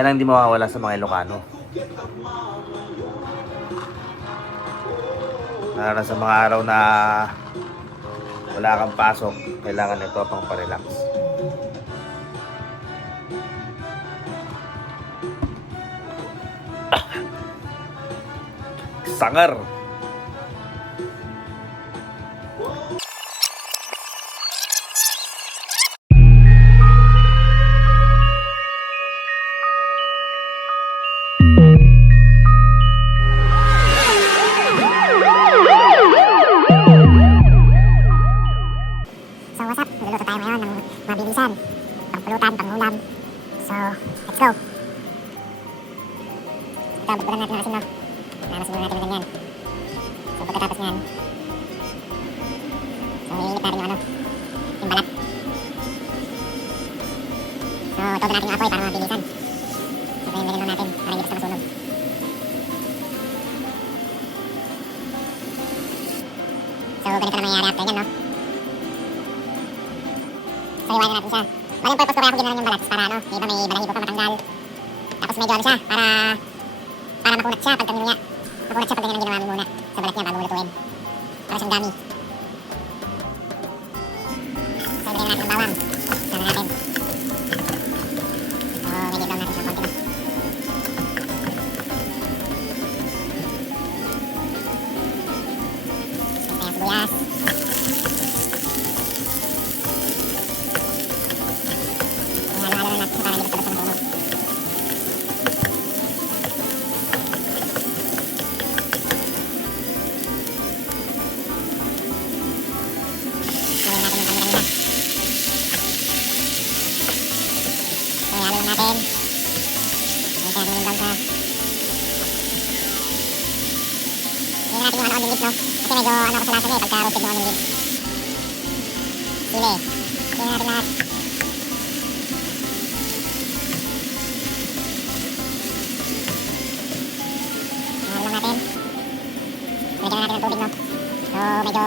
Yan ang hindi mawawala sa mga Ilocano. Lalo na sa mga araw na wala kang pasok, kailangan ito pang pa-relax. Sangar! So what's up? Nagluluto tayo ngayon ng mabilisan, pangpulutan, pangulam. So, let's go! Ito, bigyan natin ng asin, no? Namasin muna natin ng ganyan. So pagkatapos nyan, so iinit natin yung ano, yung balat. So ito natin yung apoy para mabilisan. So yung ganyan natin para hindi basta masunog. So ganito na mangyayari after nyan, no? So iwanan natin siya. Bali yung purpose ko kaya ako ginawa yung balat para ano, may iba may balahibo pa matanggal. Tapos medyo ano siya, para makunat siya pag ganyan niya. Makunat siya pag ganyan ang ginawa mo muna sa balat niya bago lutuin. Para siyang dami. So ilagyan natin ng bawang. Sama natin. So medyo down natin siya konti na. Ito yung sibuyas. Halo-halo na natin siya para hindi basta-basta masunog. Lagyan natin yung kanina-kanina. So halo lang natin. Ayan kaya ganun down siya. Lagyan natin yung onion leaves, no? Kasi medyo ano ako sa lasa niya eh, pagka roasted ng onion leaves. Sili. Lagyan natin lahat. Halo lang natin. Lagyan na natin ng tubig, no? So medyo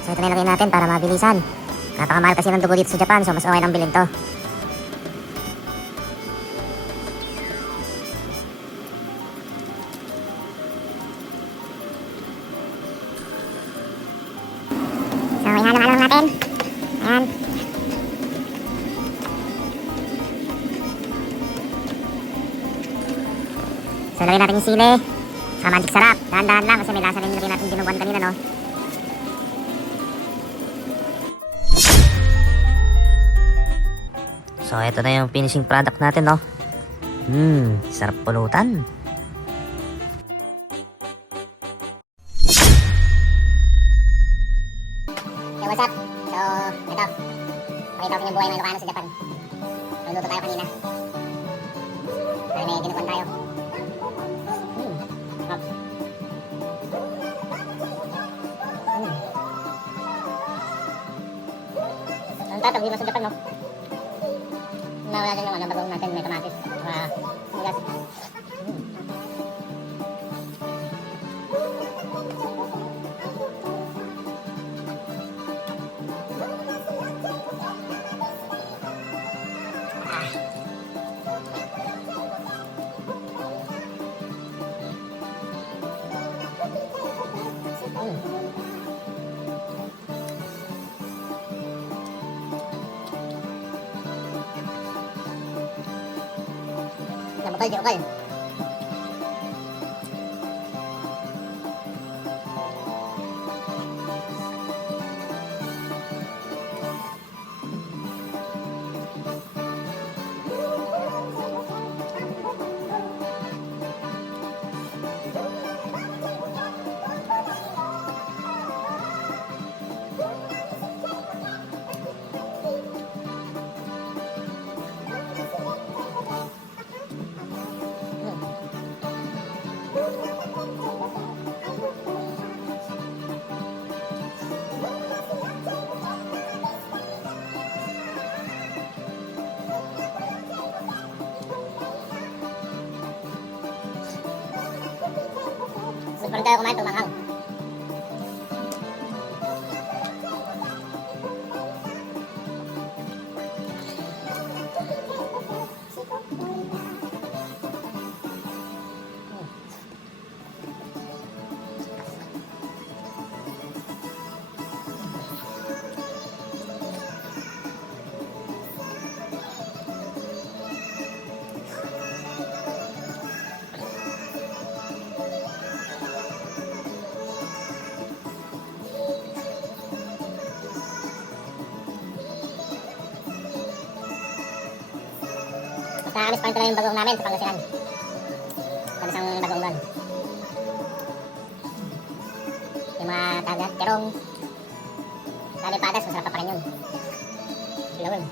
so ito na ilagay natin para mabilisan. Napakamahal kasi ng dugo dito sa Japan, so mas okay lang bilhin to. So ihalo-halo lang natin. Ayan. So lagyan natin yung sili. Magic sarap. Dahan-dahan lang kasi may lasa rin nilagay natin dinuguan kanina, no? So, ito na yung finishing product natin, no? Sarap pulutan. So, what's up? So, ito. Pakita ko yung buhay ng Ilocano sa Japan. Nagluto tayo kanina. Ay, may dinuguan tayo. Hop. Ang tatag, di ba sa Japan, no? Nawala din yung ano, bagong natin, may kamatis. Bigas. Nabukal, di ukal. Gusto pa rin tayo kumain itong manghang. Mas nakakamiss pa rin talaga yung bagoong namin sa Pangasinan. Kami isang bagoong doon. Yung mga tagat, terong, lalo patas, masarap pa rin yun. Silawin.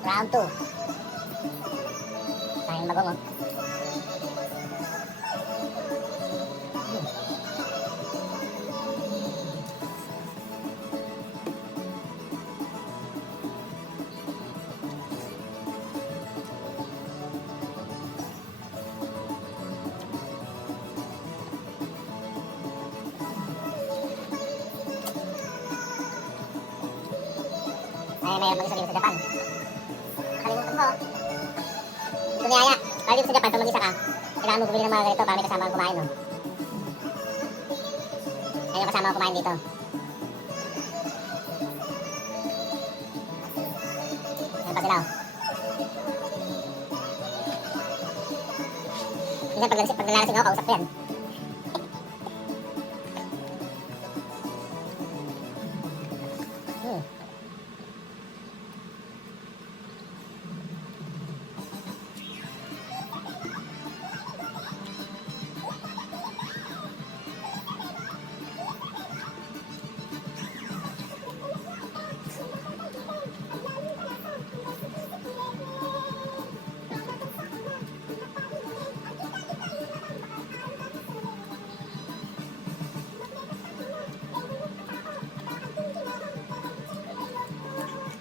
Round 2. Tayong bagong, oh. Ay, mayroon mag-isa dito sa Japan. Nakalimutan ko. Dito niyaya. Kaya dito sa Japan, pag mag-isa ka, kailangan mo bumili ng mga ganito para may kasama kang kumain, no? Ayun yung kasama ko kumain dito. Ayan pa sila, oh. Minsan pag nalalasing ako, kausap ko yan.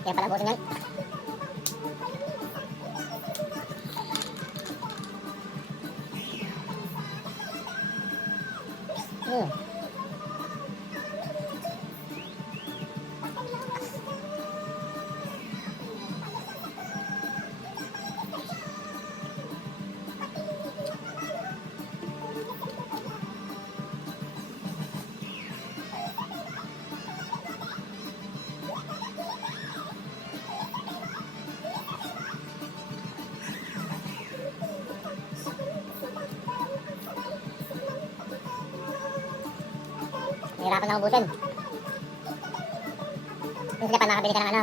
Kaya pala busin yan. Nahirapan na ubusin. Kung sila pa makabili ka ng ano,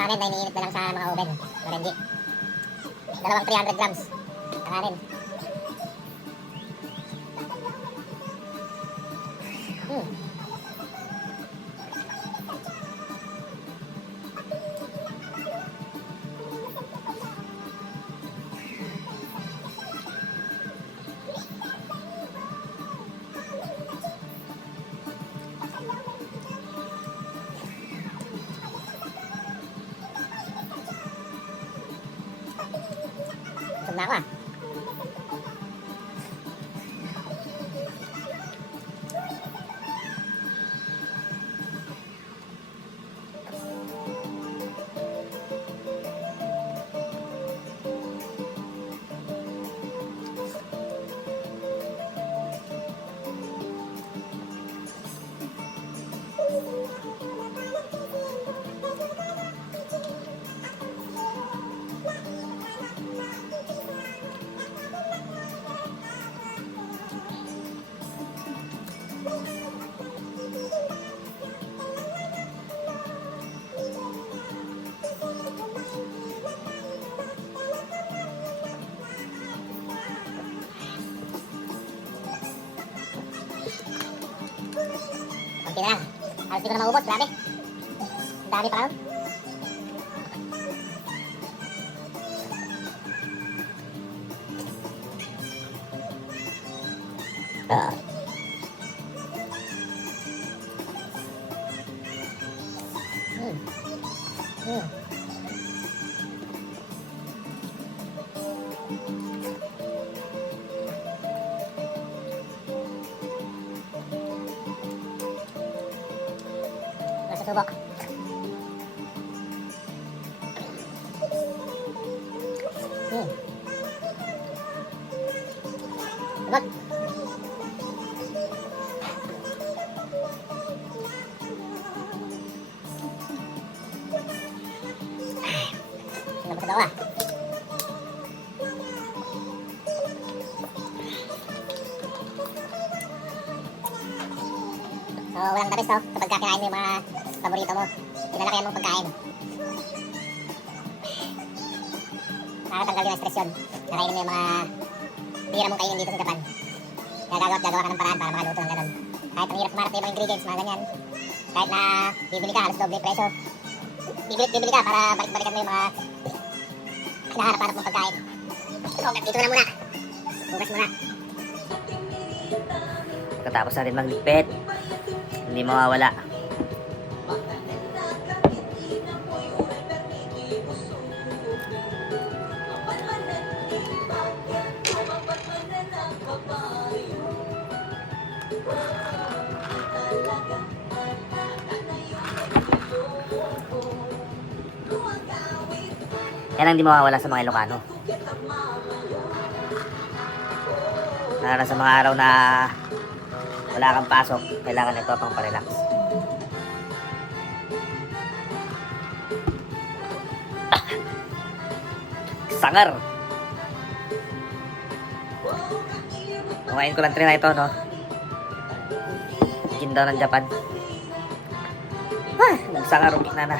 kanin na iniinit na lang sa mga oven. Marenji. Dalawang 300 grams. Kanin. Busog na ako, ah. konti na lang. Halos di ko na maubos, grabe. Ang dami pa raw. Susubok. Subok. Sinabot sa dawa. So, walang tapis to kapag kakain mo yung mga paborito mo. Pinalakayan mong pagkain. Nakakatanggal din ang stress yun. Nakainin mo yung mga tira mong kainin dito sa Japan. Kaya gagawa ka ng paraan para makaluto ng ganun. Kahit ang hirap kumarap na yung mga ingredients, mga ganyan. Kahit na bibili ka, halos doble presyo. Bibili ka para balik-balikan mo yung mga hinahanap-hanap mong pagkain. So, dito na muna. Bukas muna. Pagkatapos natin magligpit, hindi mawawala. Yan ang di mawawala sa mga Ilocano. Lalo na sa mga araw na wala kang pasok, kailangan ito pang parelax. Sangar! Kumain ko lang trin na ito, no? Gin daw ng Japan. Nagsangar, umik na na.